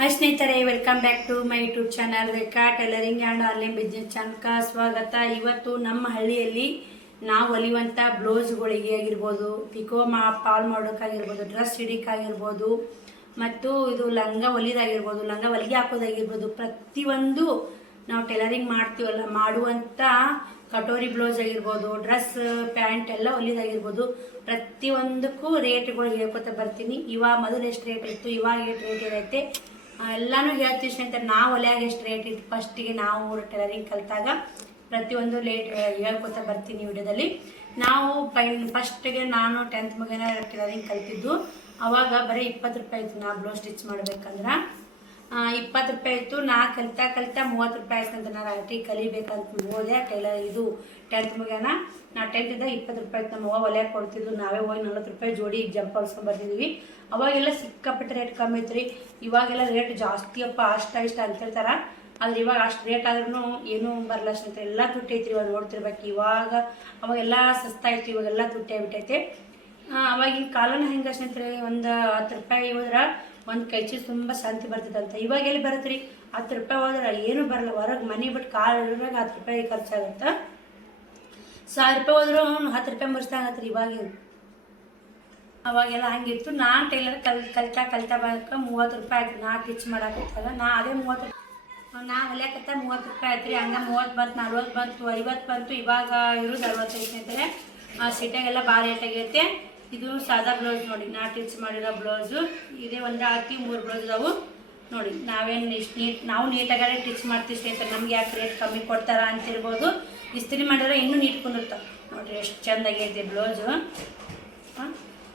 Hi ಸ್ನೇಹಿತರೆ, welcome back to my YouTube channel Rekha tailoring and online business ಚಾನಲ್ಗೆ ಸ್ವಾಗತ. ಇವತ್ತು ನಮ್ಮ ಹಳ್ಳಿಯಲ್ಲಿ ನಾವು ಹೊಲಿಯುವಂಥ ಬ್ಲೌಸ್ಗಳಿಗೆ ಆಗಿರ್ಬೋದು, ಪಿಕೋ ಪಾಲ್ ಮಾಡೋಕ್ಕಾಗಿರ್ಬೋದು, ಡ್ರೆಸ್ ಹಿಡಿಯೋಕ್ಕಾಗಿರ್ಬೋದು, ಮತ್ತು ಇದು ಲಂಗ ಹೊಲಿದಾಗಿರ್ಬೋದು, ಲಂಗ ಹೊಲಿಗೆ ಹಾಕೋದಾಗಿರ್ಬೋದು, ಪ್ರತಿಯೊಂದು ನಾವು ಟೈಲರಿಂಗ್ ಮಾಡ್ತೀವಲ್ಲ ಮಾಡುವಂಥ ಕಟೋರಿ ಬ್ಲೌಸ್ ಆಗಿರ್ಬೋದು, ಡ್ರೆಸ್ ಪ್ಯಾಂಟ್ ಎಲ್ಲ ಹೊಲಿದಾಗಿರ್ಬೋದು, ಪ್ರತಿಯೊಂದಕ್ಕೂ ರೇಟ್ಗಳು ಹೇಳ್ಕೊತಾ ಬರ್ತೀನಿ. ಇವಾಗ ಮೊದಲು ಎಷ್ಟು ರೇಟ್ ಇತ್ತು, ಇವಾಗ ಎಷ್ಟು ರೇಟ್ ಇರೈತೆ ಎಲ್ಲನೂ ಹೇಳ್ತೀವಿ ಸ್ನೇಹಿತರೆ. ನಾವು ಹೊಲಿಯಾಗ ಎಷ್ಟು ರೇಟ್ ಇತ್ತು ಫಸ್ಟಿಗೆ ನಾವು ಟೈಲರಿಂಗ್ ಕಲಿತಾಗ ಪ್ರತಿಯೊಂದು ಹೇಳ್ಕೊತಾ ಬರ್ತೀನಿ ವಿಡಿಯೋದಲ್ಲಿ. ನಾವು ಫಸ್ಟಿಗೆ ನಾನು 10th ಮುಗಿನ ಟೈಲರಿಂಗ್ ಕಲಿತಿದ್ದು. ಅವಾಗ ಬರೀ 20 ರೂಪಾಯಿ ಇತ್ತು. ನಾ ಬ್ಲೌಸ್ ಸ್ಟಿಚ್ ಮಾಡ್ಬೇಕಂದ್ರೆ 20 ರೂಪಾಯಿ ಇತ್ತು. ನಾ ಕಲಿತಾ 30 ರೂಪಾಯಿ ಆಯ್ತು ಅಂತ. ನಾನು ಐಟಿ ಕಲಿಬೇಕಂತ ಹೋದೆ ಇದು 10th ಮುಗಿನ. ನಾ 10th ಇದ್ದಾಗ 20 ರೂಪಾಯಿ ಇತ್ತು. ನಮ್ಮ ಹೊಲಿಯಾಕೆ ಕೊಡ್ತಿದ್ದು, ನಾವೇ ಹೋಗಿ 40 ರೂಪಾಯಿ ಜೋಡಿ ಜಂಪ್ ಹೊಲ್ಸ್ಕೊಂಡು ಬರ್ತಿದ್ವಿ. ಅವಾಗೆಲ್ಲ ಸಿಕ್ಕಾಪಟ್ಟೆ ರೇಟ್ ಕಮ್ಮಿ ಇತ್ತು. ಇವಾಗೆಲ್ಲ ರೇಟ್ ಜಾಸ್ತಿ ಅಪ್ಪ, ಇಷ್ಟ ಅಂತಿರ್ತಾರೆ. ಆದ್ರೆ ಇವಾಗ ಅಷ್ಟು ರೇಟ್ ಆದ್ರೂ ಏನೂ ಬರಲ್ಲ ಅಂತ ಎಲ್ಲ ತುಟ್ಟೈತ್ರಿ. ಇವಾಗ ನೋಡ್ತಿರ್ಬೇಕು. ಅವಾಗೆಲ್ಲ ಸಸ್ತಾ ಇತ್ತು, ಇವಾಗೆಲ್ಲ ತುಟ್ಟಿ ಆಗ್ಬಿಟ್ಟೈತೆ. ಅವಾಗಿನ ಕಾಲನ ಹೆಂಗೆ ಸ್ನೇಹಿತರೆ, ಒಂದು 10 ರೂಪಾಯಿ ಹೋದ್ರೆ ಒಂದು ಕೈಚಿ ತುಂಬ ಶಾಂತಿ ಬರ್ತಿತ್ತಂತ. ಇವಾಗ ಎಲ್ಲಿ ಬರುತ್ತೆ ರೀ? 10 ರೂಪಾಯಿ ಹೋದ್ರೆ ಏನೂ ಬರಲ್ಲ. ಹೊರಗೆ ಮನೆ ಬಿಟ್ಟು ಕಾಲು ಇರೋದಾಗ 10 ರೂಪಾಯಿ ಖರ್ಚಾಗುತ್ತೆ. 1000 ರೂಪಾಯಿ ಹೋದ್ರೂ 10 ರೂಪಾಯಿ ಮುರಿಸ್ದಂಗತ್ರಿ ಇವಾಗಿನ. ಅವಾಗೆಲ್ಲ ಹಂಗಿತ್ತು. ನಾನು ಟೈಲರ್ ಕಲಿತಾ ಬರೋಕೆ 30 ರೂಪಾಯಿ ಆಯ್ತು. ನಾ ಟಿಚ್ ಮಾಡಾಕತ್ತಾಗ ಅದೇ 30 ನಾ ಹೊಲಿಯಾಕತ್ತ 30 ರೂಪಾಯಿ ಆಯ್ತು ರೀ. ಹಂಗೆ 30 ಬಂತು, 40 ಬಂತು, 50 ಬಂತು. ಇವಾಗ ಇರೋದು 65 ಸ್ನೇಹಿತರೆ. ಸಿಟಿಯಾಗೆಲ್ಲ ಭಾಳ ರೇಟ್ ಆಗೈತೆ. ಇದು ಸಾದಾ ಬ್ಲೌಸ್ ನೋಡಿ, ನಾ ಟಿಚ್ ಮಾಡಿರೋ ಬ್ಲೌಸು. ಇದೇ ಒಂದು ಹಾಕಿ 3 ಬ್ಲೌಸ್ ಅದಾವು ನೋಡಿ. ನಾವೇನು ಇಷ್ಟು ನಾವು ನೀಟಾಗಿ ಟಿಚ್ ಮಾಡ್ತೀವಿ ಸ್ನೇಹಿತರೆ. ನಮ್ಗೆ ಯಾಕೆ ರೇಟ್ ಕಮ್ಮಿ ಕೊಡ್ತಾರ ಅಂತಿರ್ಬೋದು. ಇಸ್ತ್ರಿ ಮಾಡಿದ್ರೆ ಇನ್ನೂ ನೀಟ್ ಕುಂದಿರ್ತಾವೆ ನೋಡಿರಿ. ಎಷ್ಟು ಚೆಂದಾಗೈತೆ ಬ್ಲೌಸು.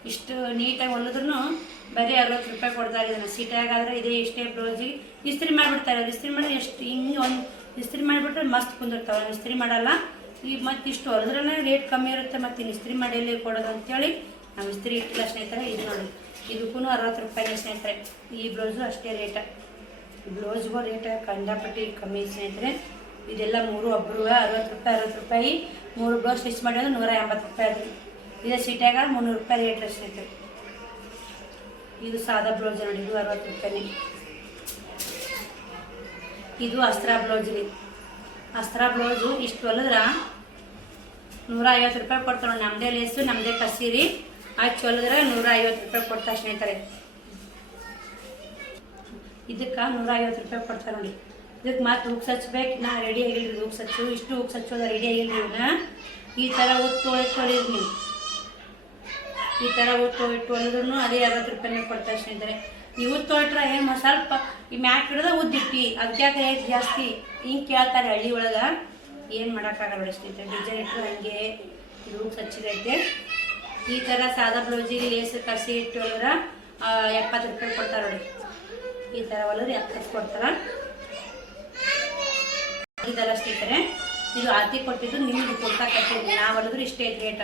ಇಷ್ಟು ನೀಟಾಗಿ ಹೊಲಿದ್ರೂ ಬರೀ 60 ರೂಪಾಯಿ ಕೊಡ್ತಾರೆ. ಇದನ್ನು ಸೀಟಾಗಾದ್ರೆ ಇದೇ ಇಷ್ಟೇ ಬ್ಲೌಸಿಗೆ ಇಸ್ತ್ರಿ ಮಾಡಿಬಿಡ್ತಾರೆ. ಇಸ್ತ್ರಿ ಮಾಡಿ ಎಷ್ಟು ಹಿಂಗೆ ಒಂದು ಇಸ್ತ್ರಿ ಮಾಡಿಬಿಟ್ರೆ ಮಸ್ತ್ ಕುಂದಿರ್ತಾವೆ. ಇಸ್ತ್ರಿ ಮಾಡಲ್ಲ. ಈಗ ಮತ್ತು ಇಷ್ಟು ಹೊಲಿದ್ರೇ ರೇಟ್ ಕಮ್ಮಿ ಇರುತ್ತೆ. ಮತ್ತು ಇನ್ನು ಇಸ್ತ್ರಿ ಮಾಡಿ ಕೊಡೋದು ಅಂತೇಳಿ ನಾವು ಇಸ್ತ್ರಿ ಇಟ್ಟಿಲ್ಲ ಸ್ನೇಹಿತರೆ. ಇದು ನೋಡಿ, ಇದಕ್ಕೂ 60 ರೂಪಾಯಿ ಸ್ನೇಹಿತರೆ. ಈ ಬ್ಲೌಸು ಅಷ್ಟೇ ರೇಟ. ಬ್ಲೌಸ್ಗೂ ರೇಟ್ ಕಂಡಾಪಟ್ಟಿ ಕಮ್ಮಿ ಸ್ನೇಹಿತರೆ. ಇದೆಲ್ಲ 3 ಒಬ್ಬರು 60 ರೂಪಾಯಿ 3 ಬ್ಲೌಸ್ ಸ್ಟಿಚ್ ಮಾಡಿದ್ರೆ 180 ರೂಪಾಯಿ ಅದು. ಇದೇ ಸೀಟ್ಯಾಗ 300 ರೂಪಾಯಿ ರೇಟ್ ಸ್ನೇಹಿತರೆ. ಇದು ಸಾದಾ ಬ್ಲೌಸ್ ನೋಡಿ, ಇದು 60 ರೂಪಾಯಿ. ಇದು ಅಸ್ತ್ರ ಬ್ಲೌಸ್ ರೀ. ಅಸ್ತ್ರ ಬ್ಲೌಸು ಇಷ್ಟು ಹೊಲಿದ್ರೆ 150 ರೂಪಾಯಿ ಕೊಡ್ತಾರೆ ನೋಡಿ. ನಮ್ಮದೇ ಲೇಸು, ನಮ್ಮದೇ ಕಸೀರಿ ಅಷ್ಟು ಹೊಲಿದ್ರೆ 150 ರೂಪಾಯಿ ಕೊಡ್ತಾರೆ ಸ್ನೇಹಿತರೆ. ಇದಕ್ಕೆ 150 ರೂಪಾಯಿ ಕೊಡ್ತಾರೆ ನೋಡಿ. ಇದಕ್ಕೆ ಮತ್ತೆ ಹುಕ್ಸ್ ಹಚ್ಬೇಕು. ನಾ ರೆಡಿ ಆಗಿಲ್ರಿ ಹುಕ್ಸ್ ಹಚ್ಚು. ಇಷ್ಟು ಹುಕ್ಸ್ ಹಚ್ಚೋದ ರೆಡಿ ಆಗಿಲ್ರಿ. ಇವನ್ನ ಈ ಥರ ಉತ್ತು ಹೊಲಿದ್ರಿ ನೀವು. ಈ ಥರ ಉತ್ತು ಹೊಲಿದ್ರೂ ಅದೇ 60 ರೂಪಾಯಿನೇ ಕೊಡ್ತಾರೆ ಸ್ನೇಹಿತರೆ. ಈ ಉತ್ತು ಹೊಟ್ರೆ ಏನು ಸ್ವಲ್ಪ ಈ ಮ್ಯಾಟ್ ಹಿಡಿದ ಉದ್ದಿಟ್ಟು ಅದಕ್ಕೆ ರೇಟ್ ಜಾಸ್ತಿ ಹಿಂಗೆ ಕೇಳ್ತಾರೆ ಹಳ್ಳಿ ಒಳಗೆ. ಏನು ಮಾಡೋಕ್ಕಾಗಲ್ಲ ನೋಡಿ ಸ್ನೇಹಿತರೆ. ಡಿಸೈನ್ ಇಟ್ಟು ಹಂಗೆ ಇದು ಹುಕ್ಸ್ ಹಚ್ಚಿದೈತೆ. ಈ ಥರ ಸಾದಾ ಬ್ಲೌಸಿಗೆ ಲೇಸ್ ಕಸಿ ಇಟ್ಟು ಹೊಲಿದ್ರೆ 70 ರೂಪಾಯಿ ಕೊಡ್ತಾರೆ ನೋಡಿ. ಈ ಥರ ಹೊಲಿದ್ರೆ 70 ಕೊಡ್ತಾರೆ. ಇದೆಲ್ಲ ಸ್ನೇಹಿತರೆ. ಇದು ಆತಿ ಕೊಟ್ಟಿದ್ದು ನಿಮ್ಗೆ ಕೊಡ್ತಾ ಕಟ್ಟಿದ್ವಿ. ನಾವು ಹೊಲಿದ್ರೆ ಇಷ್ಟೇ ರೇಟ್.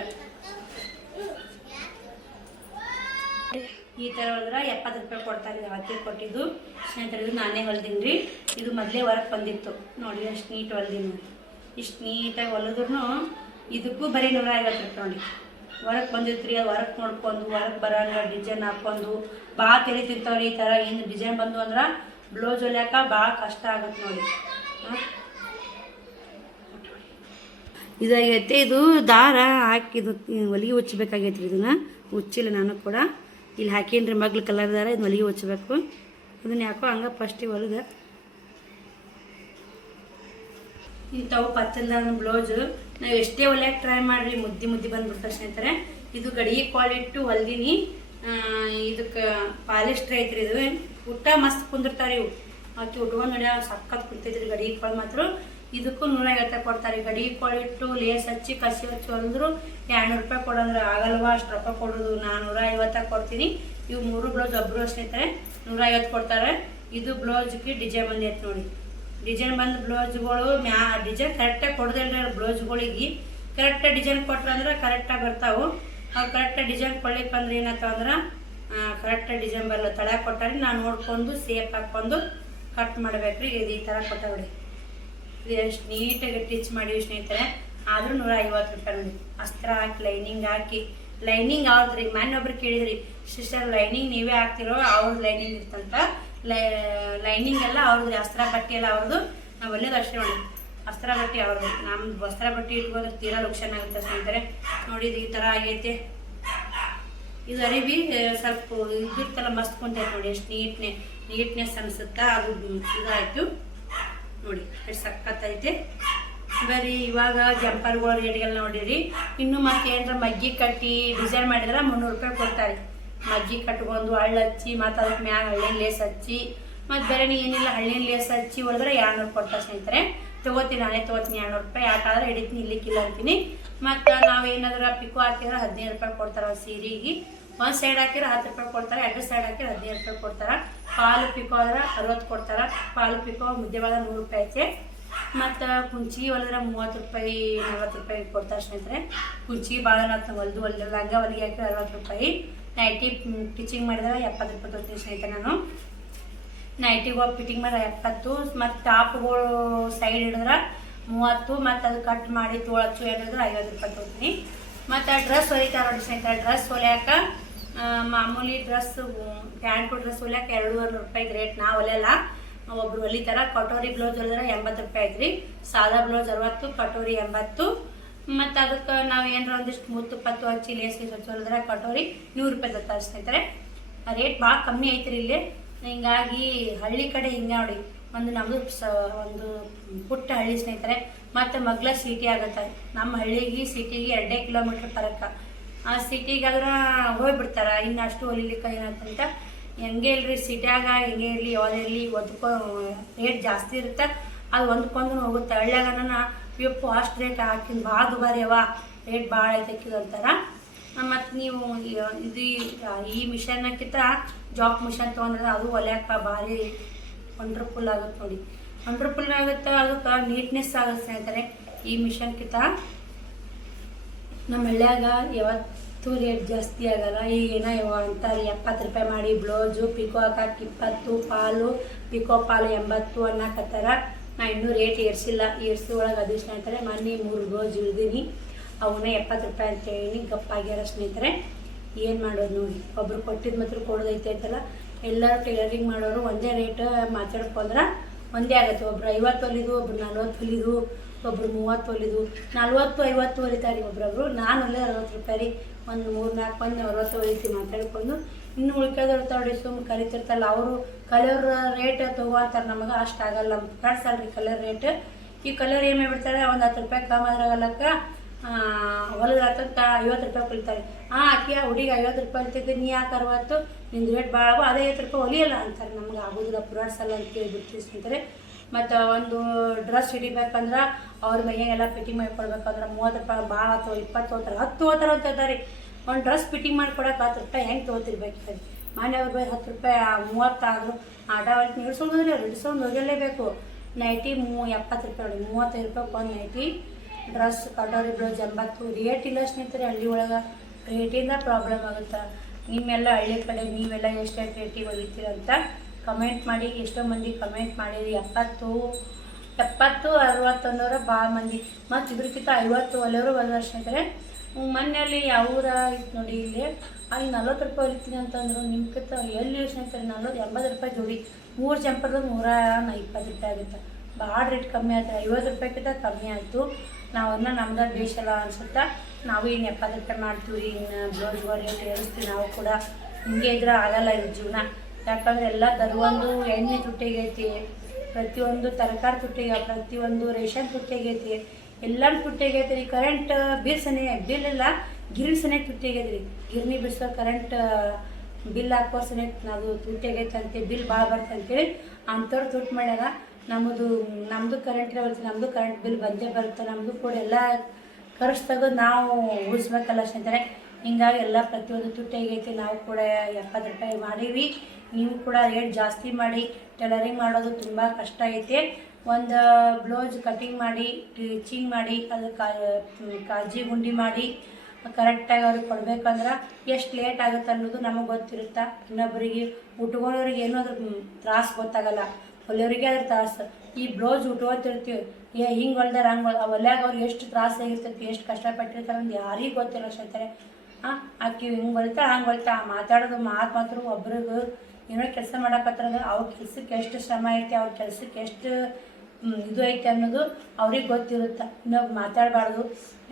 ಈ ಥರ ಹೊಲಿದ್ರೆ 70 ರೂಪಾಯಿ ಕೊಡ್ತಾರೆ. ಆತಿ ಕೊಟ್ಟಿದ್ದು ಸ್ನೇಹಿತರೆ. ಇದು ನಾನೇ ಹೊಲ್ದೀನಿ ರೀ. ಇದು ಮೊದಲೇ ಹೊರಗೆ ಬಂದಿತ್ತು ನೋಡಿ. ಅಷ್ಟು ನೀಟ್ ಹೊಲ್ದೀನಿ. ಇಷ್ಟು ನೀಟಾಗಿ ಹೊಲಿದ್ರೂ ಇದಕ್ಕೂ ಬರೀ 150 ರೂಪಾಯಿ ನೋಡಿ. ಹೊರಗೆ ಬಂದಿತ್ತು ರೀ. ಅದು ಹೊರಗೆ ನೋಡ್ಕೊಂಡು ಹೊರಗೆ ಬರೋಂಗ ಡಿಸೈನ್ ಹಾಕ್ಕೊಂಡು ಭಾಳ ತೆಲಿ ತಿಂತಾವ್ರಿ. ಈ ಥರ ಏನು ಡಿಸೈನ್ ಬಂದು ಅಂದ್ರೆ ಬ್ಲೌಸ್ ಹೊಲಿಯಾಕ ಭಾಳ ಕಷ್ಟ ಆಗುತ್ತೆ ನೋಡಿ. ಇದಾಗೈತೆ. ಇದು ದಾರ ಹಾಕಿದ್ದು ಹೊಲಿಗೆ ಉಚ್ಚಬೇಕಾಗೈತೆ ರೀ. ಇದನ್ನು ಉಚ್ಚಿಲ್ಲ ನಾನು ಕೂಡ. ಇಲ್ಲಿ ಹಾಕೇನ್ರಿ ಮಗ್ಳು ಕಲರ್ ದಾರ. ಇದು ಹೊಲಿಗೆ ಉಚ್ಚಬೇಕು. ಅದನ್ನು ಯಾಕೋ ಹಂಗೆ ಫಸ್ಟಿಗೆ ಹೊಲಿದೆ. ಇಂಥವು ಪತ್ತಲ್ದಾರ ಬ್ಲೌಸು ನಾವು ಎಷ್ಟೇ ಹೊಲಿಯಾಕೆ ಟ್ರೈ ಮಾಡಿರಿ ಮುದ್ದಿ ಬಂದ್ಬಿಡ್ತಾರೆ ಸ್ನೇಹಿತರೆ. ಇದು ಗಡಿಗೆ ಕ್ವಾಲಿಟ್ಟು ಹೊಲ್ದೀನಿ. ಇದಕ್ಕೆ ಪಾಲಿಸ್ಟ್ರ್ ಐತ್ರಿ. ಇದು ಊಟ ಮಸ್ತ್ ಕುಂದಿರ್ತಾರೆ ಇವು. ಆಕೆ ಉಟ್ಕೊಂಡು ನೋಡಿ ಸಕ್ಕತ್ ಕುಂತೈತ್ರಿ ಗಡಿಗೆ ಕಾಳು ಮಾತ್ರ. ಇದಕ್ಕೂ 150 ಕೊಡ್ತಾರೆ. ಗಡಿಗೆ ಕ್ವಾಲಿಟ್ಟು ಲೇಸ್ ಹಚ್ಚಿ ಕಸಿ ಹಚ್ಚಿ ಹೊಲಿದ್ರು 200 ರೂಪಾಯಿ ಕೊಡೋದ್ರೆ ಆಗಲ್ವಾ? ಅಷ್ಟು ರೊಕ್ಕ ಕೊಡೋದು. ನಾನು 150 ಕೊಡ್ತೀನಿ. ಇವು 3 ಬ್ಲೌಸ್ ಒಬ್ಬರು ಸ್ನೇಹಿತರೆ 150 ಕೊಡ್ತಾರೆ. ಇದು ಬ್ಲೌಸ್ಗೆ ಡಿಸೈನ್ ಬಂದೈತೆ ನೋಡಿ. ಡಿಸೈನ್ ಬಂದು ಬ್ಲೌಸ್ಗಳು ಡಿಸೈನ್ ಕರೆಕ್ಟಾಗಿ ಕೊಡೋದಿಲ್ಲ. ಬ್ಲೌಸ್ಗಳಿಗೆ ಕರೆಕ್ಟಾಗಿ ಡಿಸೈನ್ ಕೊಟ್ರೆ ಅಂದ್ರೆ ಕರೆಕ್ಟಾಗಿ ಬರ್ತಾವೆ. ಅವ್ರು ಕರೆಕ್ಟಾಗಿ ಡಿಸೈನ್ ಕೊಡ್ಲಿಕ್ಕೆ ಬಂದ್ರೆ ಏನಾಗ್ತಾವ ಅಂದ್ರೆ ಕರೆಕ್ಟಾಗಿ ಡಿಸೈನ್ ಬರಲ್ಲ. ತಳ ಕೊಟ್ಟಾರೆ ನಾನು ನೋಡ್ಕೊಂಡು ಸೇಪ್ ಹಾಕ್ಕೊಂಡು ಕಟ್ ಮಾಡ್ಬೇಕ್ರಿ. ಇದು ಈ ಥರ ಕೊಟ್ಟಾವ್ರಿ. ಇದು ಎಷ್ಟು ನೀಟಾಗಿ ಟಿಚ್ ಮಾಡಿವಿ ಸ್ನೇಹಿತರೆ. ಆದರೂ 150 ರೂಪಾಯಿ ನೋಡಿ. ಅಸ್ತ್ರ ಹಾಕಿ ಲೈನಿಂಗ್ ಹಾಕಿ ಲೈನಿಂಗ್ ಅವ್ರದ್ರಿ. ಮೊನ್ನೆ ಒಬ್ರು ಕೇಳಿದ್ರಿ, ಸಿಸ್ಟರ್ ಲೈನಿಂಗ್ ನೀವೇ ಹಾಕ್ತಿರೋ ಅವ್ರದ್ದು ಲೈನಿಂಗ್ ಇರ್ತಂತ. ಲೈನಿಂಗ್ ಎಲ್ಲ ಅವ್ರದ್ದು, ಅಸ್ತ್ರ ಬಟ್ಟೆ ಎಲ್ಲ ಅವ್ರದ್ದು. ನಾವು ಒಳ್ಳೇದು ಅಷ್ಟೇ ನೋಡಿ, ಅಸ್ತ್ರ ಬಟ್ಟೆ ಅವ್ರದ್ದು. ನಮ್ಮ ವಸ್ತ್ರ ಬಟ್ಟೆ ಇಟ್ಕೋದ್ರೆ ತೀರಾ ಲುಕ್ಷನ್ ಆಗುತ್ತೆ ಸ್ನೇಹಿತರೆ. ನೋಡಿ ಈ ಥರ ಆಗೈತೆ. ಇದು ಅರಿವಿ ಸ್ವಲ್ಪ ಇದಿರ್ತಲ್ಲ ಮಸ್ತ್ ಕುಂತೈತೆ ನೋಡಿ, ಎಷ್ಟು ನೀಟ್ನೆಸ್ ಅನಿಸುತ್ತಾ. ಅದು ಇದಾಯಿತು ನೋಡಿ, ಎಷ್ಟು ಸಕ್ಕತ್ತೈತೆ. ಬರೀ ಇವಾಗ ಜಂಪರ್ಗಳ ರೇಟ್ಗೆಲ್ಲ ನೋಡಿರಿ. ಇನ್ನು ಮತ್ತೆ ಏನಾರ ಮಗ್ಗಿ ಕಟ್ಟಿ ಡಿಸೈನ್ ಮಾಡಿದ್ರೆ 300 ರೂಪಾಯಿ ಕೊಡ್ತಾರೆ. ಮಗ್ಗಿ ಕಟ್ಕೊಂಡು ಹಳ್ಳು ಹಚ್ಚಿ ಮತ್ತು ಅದಕ್ಕೆ ಮ್ಯಾಗ ಹಳ್ಳಿನ ಲೇಸ್ ಹಚ್ಚಿ ಮತ್ತು ಬೇರೆ ಏನಿಲ್ಲ ಹಳ್ಳಿನ ಲೇಸ್ ಹಚ್ಚಿ ಹೊಡೆದ್ರೆ 200 ಕೊಡ್ತಾರೆ ಸ್ನೇಹಿತರೆ. ತೊಗೋತೀನಿ, ನಾನೇ ತೊಗೋತೀನಿ 200 ರೂಪಾಯಿ. ಆಟಾದ್ರೆ ಹಿಡಿತೀನಿ, ಇಲ್ಲಿಕ್ಕಿಲ್ಲ ಅಂತೀನಿ. ಮತ್ತು ನಾವು ಏನಾದ್ರು ಪಿಕೋ ಹಾಕಿದ್ರೆ 15 ರೂಪಾಯಿ ಕೊಡ್ತಾರೆ ಒಂದು ಸೀರೆಗೆ. ಒಂದು ಸೈಡ್ ಹಾಕಿದ್ರೆ 10 ರೂಪಾಯಿ ಕೊಡ್ತಾರೆ, 2 ಸೈಡ್ ಹಾಕಿದ್ರೆ 15 ರೂಪಾಯಿ ಕೊಡ್ತಾರೆ. ಪಾಲು ಪಿಕೋ ಆದ್ರೆ 60 ಕೊಡ್ತಾರೆ. ಪಾಲು ಪಿಕೋ ಮುದ್ದೆವಾಗ 100 ರೂಪಾಯಿ ಐತೆ. ಮತ್ತು ಕುಂಚಿ ಹೊಲಿದ್ರೆ 30 ರೂಪಾಯಿ 40 ರೂಪಾಯಿ ಕೊಡ್ತಾರೆ ಸ್ನೇಹಿತರೆ. ಕುಂಚಿ ಭಾಳ ಹೊಲ್ದು ಲಂಗ ಹೊಲಿಗೆ ಹಾಕಿ 60 ರೂಪಾಯಿ. ನೈಟಿ ಸ್ಟಿಚಿಂಗ್ ಮಾಡಿದಾಗ 70 ರೂಪಾಯಿ ತೊಗೊತೀನಿ ಸ್ನೇಹಿತರೆ. ನಾನು ನೈಟಿಗೆ ಫಿಟ್ಟಿಂಗ್ ಮಾಡಿ 70, ಮತ್ತು ಟಾಪ್ಗಳು ಸೈಡ್ ಹಿಡಿದ್ರೆ 30, ಮತ್ತು ಅದು ಕಟ್ ಮಾಡಿ ತೋಳಚ್ಚು ಹೇಳಿದ್ರೆ 50 ರೂಪಾಯಿ ತೊಗೊತೀನಿ. ಮತ್ತು ಡ್ರೆಸ್ ಹೊಲಿತಾರೆ ನೋಡಿ ಸ್ನೇಹಿತರೆ. ಡ್ರೆಸ್ ಹೊಲಿಯಾಕ ಮಾಮೂಲಿ ಡ್ರೆಸ್ ಪ್ಯಾಂಟು ಡ್ರೆಸ್ ಹೊಲಿಯಾಕ 200 ರೂಪಾಯಿ ರೇಟ್. ನಾವು ಹೊಲಿಯಲ್ಲ, ಒಬ್ರು ಹೊಲಿತಾರ. ಕಟೋರಿ ಬ್ಲೌಸ್ ಹೊಲಿದ್ರೆ 80 ರೂಪಾಯಿ ಐತ್ರಿ. ಸಾದಾ ಬ್ಲೌಸ್ 60, ಕಟೋರಿ 80. ಮತ್ತು ಅದಕ್ಕೆ ನಾವು ಏನಾರ ಒಂದಿಷ್ಟು ಮುತ್ತು ಪತ್ತು ಹಚ್ಚಿ ಲೇಸ್ ಹಚ್ಚಿ ಹೊಲಿದ್ರೆ ಕಟೋರಿ 100 ರೂಪಾಯಿ ತರ್ತಾರೆ ಸ್ನೇಹಿತರೆ. ರೇಟ್ ಭಾಳ ಕಮ್ಮಿ ಐತ್ರಿ ಇಲ್ಲಿ. ಹಿಂಗಾಗಿ ಹಳ್ಳಿ ಕಡೆ ಹಿಂಗೆ ನೋಡಿ, ನಮ್ಮದು ಒಂದು ಪುಟ್ಟ ಹಳ್ಳಿ ಸ್ನೇಹಿತರೆ. ಮತ್ತು ಮಗ್ಲ ಸಿಟಿ ಆಗುತ್ತೆ. ನಮ್ಮ ಹಳ್ಳಿಗೆ ಸಿಟಿಗೆ 2 ಕಿಲೋಮೀಟ್ರ್ ಫರಕ. ಆ ಸಿಟಿಗಾದ್ರೆ ಹೋಗ್ಬಿಡ್ತಾರೆ, ಇನ್ನು ಅಷ್ಟು ಹೊಲಿಲಿಕ್ಕೆ ಏನಂತ. ಹೆಂಗೆ ಇಲ್ರಿ ಸಿಟಿಯಾಗ ಹೆಂಗೆ ಇರಲಿ ಯಾವುದೇ ಇರಲಿ ರೇಟ್ ಜಾಸ್ತಿ ಇರುತ್ತೆ. ಅದು ಒಂದ್ಕೊಂದು ಹೋಗುತ್ತೆ. ಹಳ್ಳಿಯಾಗನ ಯಪ್ಪು ಅಷ್ಟು ರೇಟ್ ಹಾಕಿಂದು ಭಾಳ ದುಬಾರಿ ಅವ, ರೇಟ್ ಭಾಳ ಐತಕ್ಕಿದು ಅಂತಾರೆ. ಮತ್ತು ನೀವು ಇದು ಈ ಮಿಷನ್ನಕ್ಕಿಂತ ಜಾಬ್ ಮಿಷನ್ ತೊಗೊಂಡ್ರೆ ಅದು ಹೊಲಿಯಾಕ ಭಾರಿ ವಂಡ್ರ್ಫುಲ್ ಆಗುತ್ತೆ ನೋಡಿ. ವಂಡ್ರ್ಫುಲ್ ಆಗುತ್ತೆ, ಅದಕ್ಕೆ ನೀಟ್ನೆಸ್ ಆಗುತ್ತೆ ಸ್ನೇಹಿತರೆ ಈ ಮಿಷನ್ಕಿಂತ. ನಮ್ಮ ಹಳ್ಳಿಯಾಗ ಯಾವತ್ತೂ ರೇಟ್ ಜಾಸ್ತಿ ಆಗಲ್ಲ. ಈಗೇನೋ ಅಂತಾರೆ 70 ರೂಪಾಯಿ ಮಾಡಿ ಬ್ಲೌಸು, ಪಿಕೋ ಹಾಕಕ್ಕೆ 20, ಪಾಲು ಪಿಕೋ ಪಾಲು 80 ಅನ್ನಕತ್ತಾರ. ನಾ ಇನ್ನೂ ರೇಟ್ ಏರ್ಸಿಲ್ಲ, ಏರ್ಸಿ ಒಳಗೆ ಅದು ಸ್ನೇಹಿತರೆ. ಮೊನ್ನೆ 3 ಬ್ಲೌಸ್ ಇಳಿದೀನಿ, ಅವನ್ನ 70 ರೂಪಾಯಿ ಅಂತ ಹೇಳಿ ಗಪ್ಪಾಗ್ಯಾರ ಸ್ನೇಹಿತರೆ. ಏನು ಮಾಡೋದು ನೋಡಿ, ಒಬ್ರು ಕೊಟ್ಟಿದ್ದು ಮಾತ್ರ ಕೊಡೋದೈತೆ ಅಂತಲ್ಲ. ಎಲ್ಲರೂ ಟೈಲರಿಂಗ್ ಮಾಡೋರು ಒಂದೇ ರೇಟ್ ಮಾತಾಡ್ಕೊಂಡ್ರೆ ಒಂದೇ ಆಗುತ್ತೆ. ಒಬ್ರು 50 ಹೊಲಿದು, ಒಬ್ರು 40 ಹೊಲಿದು, ಒಬ್ರು 30 ಹೊಲಿದು, 40, 50 ಹೊಲಿತಾರೆ ಒಬ್ರೊಬ್ರು. ನಾನು ಹೊಲಿದ್ರೆ 60 ರೂಪಾಯಿ ರೀ. ಒಂದು 3-4 ಮಂದಿ 60 ಹೊಲಿತೀವಿ ಮಾತಾಡ್ಕೊಂಡು. ಇನ್ನು ಉಳ್ಕೋದಿರ್ತಾವ್ರಿ ಸುಮ್ಮನೆ ಕಲಿತಿರ್ತಾರಲ್ಲ, ಅವರು ಕಲರ್ ರೇಟ್ ತೊಗೋತಾರೆ. ನಮಗೆ ಅಷ್ಟು ಆಗಲ್ಲ, ನಮ್ಮ ಕಾಡ್ಸಲ್ರಿ ಕಲರ್ ರೇಟ್. ಈ ಕಲರ್ ಏನು ಮಾಡಿಬಿಡ್ತಾರೆ, ಒಂದು 10 ರೂಪಾಯಿ ಕಮ್ಮಿ ಆದ್ರಾಗಲ್ಲಕ್ಕ ಹೊಲದ 50 ರೂಪಾಯಿ ಕೊಲ್ತಾರೆ. ಆಕೆ ಹುಡುಗಿ 50 ರೂಪಾಯಿ ಹೊಲಿತಿದ್ದೆ, ನೀ ಯಾಕೆ 60, ನಿಂದು ರೇಟ್ ಭಾಳ ಅದೇ 50 ರೂಪಾಯಿ ಹೊಲಿಯಲ್ಲ ಅಂತಾರೆ. ನಮ್ಗೆ ಆಗೋದಿಲ್ಲ, ಪುರಾಡ್ಸಲ್ಲ ಅಂತ ಕೇಳಿಬಿಡ್ತೀವಿ ಸ್ನೇಹಿತರೆ. ಮತ್ತು ಒಂದು ಡ್ರೆಸ್ ಹಿಡಿಬೇಕಂದ್ರೆ ಅವ್ರ ಮೈಯಾಗೆಲ್ಲ ಫಿಟ್ಟಿಂಗ್ ಮಾಡಿ ಕೊಡ್ಬೇಕಂದ್ರೆ 30 ರೂಪಾಯಿ ಭಾಳ ಅಥವಾ 20 ತೊಗೋತಾರೆ, 10 ತೊಗೋತಾರೆ ಅಂತ ಇದ್ದಾರೆ. ಒಂದು ಡ್ರೆಸ್ ಫಿಟ್ಟಿಂಗ್ ಮಾಡಿ ಕೊಡೋಕೆ 10 ರೂಪಾಯಿ ಹೆಂಗೆ ತೊಗೋತಿರ್ಬೇಕು. ಮನೆ ಅವ್ರ ಬೈ 10 ರೂಪಾಯಿ 30 ಆದರೂ ಆಟ ಹೊಲಿತು ಹಿಡ್ಸೋದ್ರೆ ಹಿಡ್ಸೋದು ಹೋಗಲೇಬೇಕು. ನೈಟಿ 70 ರೂಪಾಯಿ ನೋಡಿ, 35 ರೂಪಾಯಿ ಒಂದು ನೈಟಿ. ಡ್ರೆಸ್ ಕಟೋರಿ ಬ್ಲೌಸ್ 80. ರೇಟ್ ಇಲ್ಲ ಸ್ನೇಹಿತರೆ ಹಳ್ಳಿ ಒಳಗೆ, ರೇಟಿಂದ ಪ್ರಾಬ್ಲಮ್ ಆಗುತ್ತೆ. ನಿಮ್ಮೆಲ್ಲ ಹಳ್ಳಿ ಕಡೆ ನೀವೆಲ್ಲ ಎಷ್ಟೆಷ್ಟು ರೇಟಿಗೆ ಹೊಲಿತೀರಂತ ಕಮೆಂಟ್ ಮಾಡಿ. ಎಷ್ಟೋ ಮಂದಿ ಕಮೆಂಟ್ ಮಾಡಿರಿ 70, 60 ಅನ್ನೋರು ಭಾಳ ಮಂದಿ. ಮತ್ತು ಇದ್ರಕ್ಕಿಂತ 50 ಹೊಲಿಯೋರು ಹೊಲಿದಾರೆ ಸ್ನೇಹಿತರೆ. ಮನೆಯಲ್ಲಿ ಯಾವೂರ ಇತ್ತು ನೋಡಿ, ಇಲ್ಲಿ ಅಲ್ಲಿ 40 ರೂಪಾಯಿ ಹೊಲಿತೀನಿ ಅಂತಂದ್ರು. ನಿಮ್ಗಿಂತ ಎಲ್ಲಿ ಸ್ನೇಹಿತರೆ 80 ರೂಪಾಯಿ ಜೋಡಿ. 3 ಜಂಪರ್ದಾಗ 120 ರೂಪಾಯಿ ಆಗುತ್ತೆ. ಭಾಳ ರೇಟ್ ಕಮ್ಮಿ ಆಯ್ತು. 50 ರೂಪಾಯಿಗಿಂತ ಕಮ್ಮಿ ಆಯಿತು. ನಾವನ್ನ ನಮ್ದು ಬೇಷಲ್ಲ ಅನ್ಸುತ್ತಾ. ನಾವು ಇನ್ನು 70 ರೂಪಾಯಿ ಮಾಡ್ತೀವಿ. ಇನ್ನು ಬ್ಲೌಸ್ಗಳು ರೇಟ್ ಏರಿಸ್ತೀವಿ ನಾವು ಕೂಡ. ಹಿಂಗೆ ಇದ್ರೆ ಆಗಲ್ಲ ಇದು ಜೀವನ. ಯಾಕಂದರೆ ಎಲ್ಲ ದರ್ವೊಂದು ಎಣ್ಣೆ ತುಟ್ಟಿಗೈತಿ, ಪ್ರತಿಯೊಂದು ತರಕಾರಿ ತುಟ್ಟಿಗೆ, ಪ್ರತಿಯೊಂದು ರೇಷನ್ ತುಟ್ಟಿಗೈತಿ, ಎಲ್ಲರೂ ತುಟ್ಟಿಗೈತಿ ರೀ. ಕರೆಂಟ್ ಬಿಲ್ ಇಲ್ಲ, ಗಿರಣಿ ಸನೇ ತುಟ್ಟಿಗೈತಿ ರೀ. ಗಿರಣಿ ಬಿಡಿಸೋ ಕರೆಂಟ್ ಬಿಲ್ ಹಾಕೋ ಸನೇ ಅದು ತುಟ್ಟಿಗೈತೆ ಅಂತೇಳಿ ಬಿಲ್ ಭಾಳ ಬರ್ತಂತೇಳಿ ಅಂಥವ್ರು ತುಟ್ಟು ಮಾಡ್ಯಾರ. ನಮ್ಮದು ಕರೆಂಟ್ ಬರುತ್ತೆ, ನಮ್ಮದು ಕರೆಂಟ್ ಬಿಲ್ ಬಂದೇ ಬರುತ್ತೆ. ನಮ್ಮದು ಕೂಡ ಎಲ್ಲ ಖರ್ಚು ತೆಗೆದು ನಾವು ಉಳಿಸ್ಬೇಕಲ್ಲ ಸ್ನೇಹಿತರೆ. ಹಿಂಗಾಗಿ ಎಲ್ಲ ಪ್ರತಿಯೊಂದು ತುಟ್ಟಿಗೈತಿ. ನಾವು ಕೂಡ 70 ರೂಪಾಯಿ ಮಾಡೀವಿ. ನೀವು ಕೂಡ ರೇಟ್ ಜಾಸ್ತಿ ಮಾಡಿ. ಟೈಲರಿಂಗ್ ಮಾಡೋದು ತುಂಬ ಕಷ್ಟ ಐತೆ. ಒಂದು ಬ್ಲೌಸ್ ಕಟಿಂಗ್ ಮಾಡಿ, ಸ್ಟಿಚಿಂಗ್ ಮಾಡಿ, ಅದಕ್ಕೆ ಕಾಜಿ ಗುಂಡಿ ಮಾಡಿ ಕರೆಕ್ಟಾಗಿ ಅವ್ರಿಗೆ ಕೊಡ್ಬೇಕಂದ್ರೆ ಎಷ್ಟು ಲೇಟ್ ಆಗುತ್ತೆ ಅನ್ನೋದು ನಮಗೆ ಗೊತ್ತಿರುತ್ತೆ. ಇನ್ನೊಬ್ಬರಿಗೆ ಉಟ್ಕೊಳ್ಳೋರಿಗೆ ಏನೋ ಅದ್ರ ತ್ರಾಸು ಗೊತ್ತಾಗಲ್ಲ, ಹೊಲಿಯೋರಿಗೆ ಅದ್ರ ತ್ರಾಸು. ಈ ಬ್ಲೌಸ್ ಉಟ್ಕೊತಿರ್ತೀವಿ, ಹಿಂಗೆ ಹೊಲ್ದಾರ ಹಂಗೆ ಹೊಲ್ಯಾಗ ಅವ್ರಿಗೆ ಎಷ್ಟು ತ್ರಾಸ ಆಗಿರ್ತೈತಿ, ಎಷ್ಟು ಕಷ್ಟಪಟ್ಟಿರ್ತಾರೆ ಅಂತ ಯಾರಿಗೆ ಗೊತ್ತಿಲ್ಲ ಸ್ನೇಹಿತರೆ. ಆಕೆ ಹಿಂಗೆ ಹೊಲಿತಾ ಹಂಗೆ ಹೊಲಿತಾ ಮಾತಾಡೋದು ಮಾತು ಮಾತ್ರ ಒಬ್ರಿಗೂ ಏನೋ ಕೆಲಸ ಮಾಡಕತ್ತಾರ ಅವ್ರ ಕೆಲ್ಸಕ್ಕೆ ಎಷ್ಟು ಶ್ರಮ ಐತೆ, ಅವ್ರ ಕೆಲ್ಸಕ್ಕೆ ಎಷ್ಟು ಇದು ಐತೆ ಅನ್ನೋದು ಅವ್ರಿಗೆ ಗೊತ್ತಿರುತ್ತೆ. ಇನ್ನೊಬ್ಬ ಮಾತಾಡಬಾರ್ದು.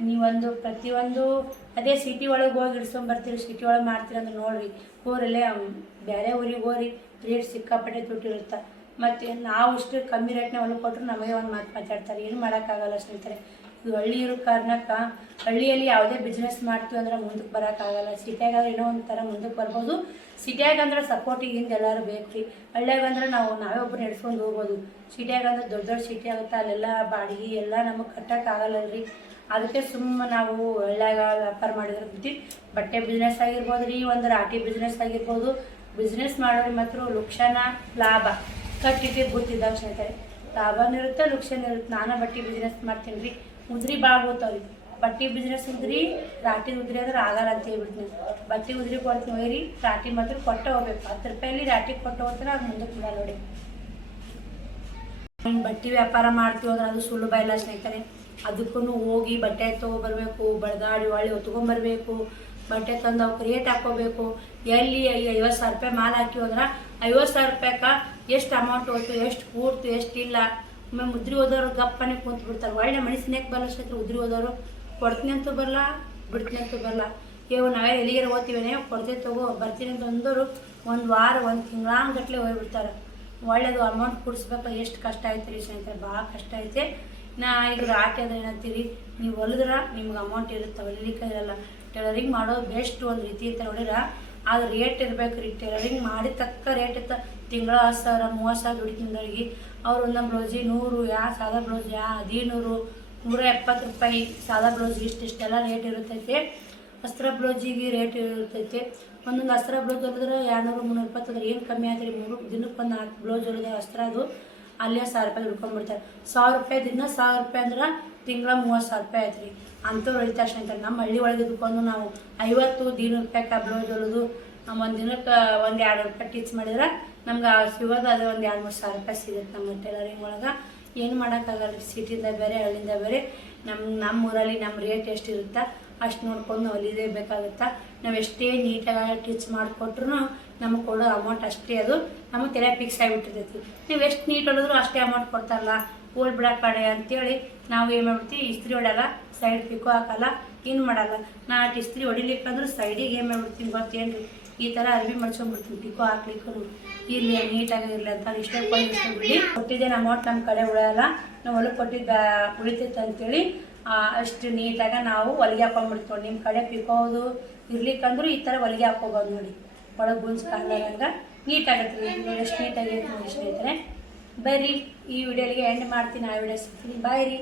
ನೀವೊಂದು ಪ್ರತಿಯೊಂದು ಅದೇ ಸಿಟಿ ಒಳಗೆ ಹೋಗಿ ಇಡ್ಸ್ಕೊಂಬರ್ತೀರಿ, ಸಿಟಿ ಒಳಗೆ ಮಾಡ್ತೀರಿ ಅಂದ್ರೆ ನೋಡಿರಿ, ಊರಲ್ಲೇ ಬೇರೆ ಊರಿಗೆ ಹೋರಿ ರೇಟ್ ಸಿಕ್ಕಾಪಟ್ಟೆ ದುಡ್ಡಿರುತ್ತೆ. ಮತ್ತು ನಾವು ಇಷ್ಟು ಕಮ್ಮಿ ರೇಟ್ನ ಹೊಲಕ್ಕೆ ಕೊಟ್ಟರು ನಮಗೆ ಒಂದು ಮಾತಾಡ್ತಾರೆ. ಏನು ಮಾಡೋಕ್ಕಾಗಲ್ಲ ಸ್ನೇಹಿತರೆ. ಇದು ಹಳ್ಳಿ ಇರೋ ಕಾರಣಕ್ಕೆ ಹಳ್ಳಿಯಲ್ಲಿ ಯಾವುದೇ ಬಿಸ್ನೆಸ್ ಮಾಡ್ತೀವಿ ಅಂದ್ರೆ ಮುಂದಕ್ಕೆ ಬರೋಕ್ಕಾಗಲ್ಲ. ಸಿಟಿಯಾಗಾದ್ರೆ ಏನೋ ಒಂಥರ ಮುಂದಕ್ಕೆ ಬರ್ಬೋದು. ಸಿಟಿಯಾಗಂದ್ರೆ ಸಪೋರ್ಟಿಗೆ ಹಿಂದೆ ಎಲ್ಲರೂ ಬೇಕು ರೀ. ಹಳ್ಳಿಯಾಗಂದ್ರೆ ನಾವೇ ಒಬ್ಬರು ನಡೆಸ್ಕೊಂಡು ಹೋಗ್ಬೋದು. ಸಿಟಿಯಾಗಂದ್ರೆ ದೊಡ್ಡ ದೊಡ್ಡ ಸಿಟಿ ಆಗುತ್ತೆ, ಅಲ್ಲೆಲ್ಲ ಬಾಡಿಗೆ ಎಲ್ಲ ನಮಗೆ ಕಟ್ಟೋಕ್ಕಾಗಲ್ಲಲ್ರಿ. ಅದಕ್ಕೆ ಸುಮ್ಮನೆ ನಾವು ಹಳ್ಳಿಯಾಗ ವ್ಯಾಪಾರ ಮಾಡಿದ್ರೆ ಬಟ್ಟೆ ಬಿಸ್ನೆಸ್ ಆಗಿರ್ಬೋದು ರೀ, ಒಂದು ರಾಟಿ ಬಿಸ್ನೆಸ್ ಆಗಿರ್ಬೋದು. ಬಿಸ್ನೆಸ್ ಮಾಡೋರಿ ಮಾತ್ರ ಲುಕ್ಷಣ ಲಾಭ ಕಟ್ಟಿಟ್ಟು ಗೊತ್ತಿದ್ದಾಗ ಸ್ನೇಹಿತರೆ. ಲಾಭನೂ ಇರುತ್ತೆ, ಲುಕ್ಷಣ ಇರುತ್ತೆ. ನಾನು ಬಟ್ಟೆ ಬಿಸ್ನೆಸ್ ಮಾಡ್ತೀನಿ ರೀ. ಉದ್ರಿ ಭಾಳ ಹೋಗ್ತಾವ್ರಿ. ಬಟ್ಟೆ ಬಿಸ್ನೆಸ್ ಉದ್ರಿ, ರಾಟಿ ಉದ್ರಿ ಅಂದ್ರೆ ಆಗಲ್ಲ ಅಂತ ಹೇಳ್ಬಿಡ್ತೀನಿ. ಬಟ್ಟೆ ಉದ್ರಿ ಕೊಡ್ತೀನಿ ಒಯ್ರಿ, ರಾಟಿ ಮಾತ್ರ ಕೊಟ್ಟು ಹೋಗ್ಬೇಕು. 10 ರೂಪಾಯಲ್ಲಿ ರಾಟಿ ಕೊಟ್ಟು ಹೋಗ್ತಾರೆ, ಅದು ಮುಂದಕ್ಕೆ ಬಿಡ ನೋಡಿ. ಬಟ್ಟೆ ವ್ಯಾಪಾರ ಮಾಡ್ತೀವಿ ಅಂದ್ರೆ ಅದು ಸುಲಭ ಇಲ್ಲ ಸ್ನೇಹಿತರೆ. ಅದಕ್ಕೂ ಹೋಗಿ ಬಟ್ಟೆ ತೊಗೊಬರ್ಬೇಕು, ಬಡ್ದಾಡಿ ಹೊಳ್ಳಿ ಹೊತ್ಕೊಂಬರ್ಬೇಕು, ಬಟ್ಟೆ ತಂದು ಅವ್ಕೆ ರೇಟ್ ಹಾಕೋಬೇಕು. ಎಲ್ಲಿ 50,000 ರೂಪಾಯಿ ಮಾಲ್ ಹಾಕಿವಿ ಅಂದ್ರೆ 50,000 ರೂಪಾಯಿಗೆ ಎಷ್ಟು ಅಮೌಂಟ್ ಹೋಯ್ತು, ಎಷ್ಟು ಕೂಡ್ತು, ಎಷ್ಟಿಲ್ಲ. ಆಮೇಲೆ ಉದ್ರಿ ಹೋದವ್ರು ಗಪ್ಪನೆ ಕೂತು ಬಿಡ್ತಾರೆ. ಒಳ್ಳೆ ಮನುಷ್ಯನ್ಯಾಕೆ ಬರಲ್ಲ ಸ್ನೇಹಿತರೆ. ಉದ್ರಿ ಹೋದವರು ಕೊಡ್ತೀನಿ ಅಂತೂ ಬರಲ್ಲ, ಬಿಡ್ತೀನಿ ಅಂತೂ ಬರಲ್ಲ. ನಾವೇ ಎಲ್ಲಿಗೆ ಓದ್ತೀವಿ ಕೊಡ್ತೀವಿ ತಗೋ ಬರ್ತೀನಿ ಅಂತ ಅಂದವರು 1 ವಾರ 1 ತಿಂಗಳಾಂಗಟ್ಲೆ ಹೋಗ್ಬಿಡ್ತಾರೆ. ಒಳ್ಳೇದು ಅಮೌಂಟ್ ಕೊಡಿಸ್ಬೇಕು. ಎಷ್ಟು ಕಷ್ಟ ಐತೆ ರೀ ಸ್ನೇಹಿತರೆ, ಭಾಳ ಕಷ್ಟ ಐತೆ. ಈಗ ರಾಟಿ ಅಂದ್ರೆ ಏನಂತೀರಿ, ನೀವು ಹೊಲಿದ್ರೆ ನಿಮ್ಗೆ ಅಮೌಂಟ್ ಇರುತ್ತೆ, ಹೊಲಿಲಿಕ್ಕೆ ಇರಲ್ಲ. ಟೈಲರಿಂಗ್ ಮಾಡೋದು ಬೆಸ್ಟ್ ಒಂದು ರೀತಿ ಅಂತ ನೋಡಿರ. ಅದು ರೇಟ್ ಇರ್ಬೇಕು ರೀ. ಟೈಲರಿಂಗ್ ಮಾಡಿದ ತಕ್ಕ ರೇಟ್ ಇತ್ತು. ತಿಂಗಳ 10,000 30,000 ದುಡಿತಿಂದವ್ರಿಗೆ ಅವ್ರು ಒಂದೊಂದು ಬ್ಲೌಸಿಗೆ 100, ಸಾದಾ ಬ್ಲೌಸ್ 100, 170 ರೂಪಾಯಿ ಸಾದಾ ಬ್ಲೌಸ್ ಇಷ್ಟೆಲ್ಲ ರೇಟ್ ಇರುತ್ತೈತೆ. ಅಸ್ತ್ರ ಬ್ಲೌಸಿಗೆ ರೇಟ್ ಇರ್ತೈತೆ. ಒಂದೊಂದು ಅಸ್ತ್ರ ಬ್ಲೌಸ್ ಹೊಲಿದ್ರೆ 200 320 ಅದ್ರ ಏನು ಕಮ್ಮಿ ಆಯ್ತು ರೀ. 3 ದಿನಕ್ಕೆ ಒಂದು 4 ಬ್ಲೌಸ್ ಹೊಲಿದ್ರೆ ಅಸ್ತ್ರ ಅದು ಅಲ್ಲೇ 1,000 ರೂಪಾಯಿ ದುಡ್ಕೊಂಡ್ಬಿಡ್ತಾರೆ. 1,000 ರೂಪಾಯಿ ದಿನ 1,000 ರೂಪಾಯಿ ಅಂದ್ರೆ ತಿಂಗಳ 30,000 ರೂಪಾಯಿ ಆಯ್ತು ರೀ. ಅಂಥವ್ರು ಹೊಲಿತಾರೆ ಸ್ನೇಹಿತರೆ. ನಮ್ಮ ಹಳ್ಳಿ ಒಳಗೆ ಇದ್ಕೊಂಡು ನಾವು 50 100 ರೂಪಾಯಿಗೆ ಬ್ಲೌಸ್ ಹೊಲಿದು ಒಂದು ದಿನಕ್ಕೆ 1-2 ರೂಪಾಯಿ ಟೀಚ್ ಮಾಡಿದ್ರೆ ನಮ್ಗೆ ಸಿಗೋದು ಅದು 1-2-3 ಸಾವಿರ ರೂಪಾಯಿ ಸಿಗುತ್ತೆ ನಮ್ಮ ಟೈಲರಿಂಗ್ ಒಳಗೆ. ಏನು ಮಾಡೋಕ್ಕಾಗಲ್ಲ. ಸಿಟಿಯಿಂದ ಬೇರೆ ಹಳ್ಳಿಯಿಂದ ಬೇರೆ. ನಮ್ಮ ಊರಲ್ಲಿ ನಮ್ಮ ರೇಟ್ ಎಷ್ಟು ಇರುತ್ತೆ ಅಷ್ಟು ನೋಡ್ಕೊಂಡು ನಾವು ಹೊಲಿಲೇಬೇಕಾಗುತ್ತೆ. ನಾವು ಎಷ್ಟೇ ನೀಟಾಗಿ ಟೀಚ್ ಮಾಡಿಕೊಟ್ರು ನಮಗೆ ಕೊಡೋ ಅಮೌಂಟ್ ಅಷ್ಟೇ. ಅದು ನಮಗೆ ತಲೆ ಫಿಕ್ಸ್ ಆಗಿಬಿಟ್ಟಿರ್ತೈತಿ. ನೀವು ಎಷ್ಟು ನೀಟ್ ಹೊಲಿದ್ರು ಅಷ್ಟೇ ಅಮೌಂಟ್ ಕೊಡ್ತಾರಲ್ಲ, ಹೋಲ್ ಬಿಡೋ ಕಡೆ ಅಂತೇಳಿ ನಾವು ಏನು ಮಾಡ್ಬಿಡ್ತೀವಿ, ಇಸ್ತ್ರಿ ಹೊಡೆಯಲ್ಲ, ಸೈಡ್ ಪಿಕ್ಕೋ ಹಾಕಲ್ಲ, ಏನು ಮಾಡಲ್ಲ. ನಾ ಇಸ್ತ್ರಿ ಹೊಡಿಲಿಕ್ಕಂದ್ರೆ ಸೈಡಿಗೆ ಏನು ಮಾಡ್ಬಿಡ್ತೀನಿ ಗೊತ್ತೇನು ರೀ, ಈ ಥರ ಅರ್ಬಿ ಮಡ್ಸ್ಕೊಂಡ್ಬಿಡ್ತೀನಿ. ಪಿಕ್ಕೋ ಹಾಕ್ಲಿಕ್ಕೂ ಇರಲಿ, ನೀಟಾಗಿ ಇರಲಿ ಅಂತ ಇಷ್ಟೇ ಇಸ್ಕೊಂಡ್ಬಿಡಿ. ಕೊಟ್ಟಿದ್ದೇನು ಅಮೌಂಟ್ ನಮ್ಮ ಕಡೆ ಉಳಿಯಲ್ಲ. ನಾವು ಹೊಲಕ್ಕೆ ಕೊಟ್ಟಿದ್ದ ಉಳಿತೈತೆ ಅಂತೇಳಿ ಅಷ್ಟು ನೀಟಾಗಿ ನಾವು ಹೊಲಿಗೆ ಹಾಕೊಂಡ್ಬಿಡ್ತೀವಿ. ನಿಮ್ಮ ಕಡೆ ಪಿಕ್ಕೋದು ಇರ್ಲಿಕ್ಕಂದ್ರೂ ಈ ಥರ ಹೊಲಿಗೆ ಹಾಕೋಬೋದು ನೋಡಿ. ಒಳಗೆ ಗುಂಜು ಕಾಣಂಗೆ ನೀಟಾಗತ್ತೆ. ಎಷ್ಟು ನೀಟಾಗಿ ನೋಡಿ ಸ್ನೇಹಿತರೆ. ಬರ್ರಿ, ಈ ವಿಡಿಯೋಲಿಗೆ ಎಂಡ್ ಮಾಡ್ತೀನಿ. ಆ ವಿಡಿಯೋ ಸಿಗ್ತೀನಿ. ಬಾಯ್ ರೀ.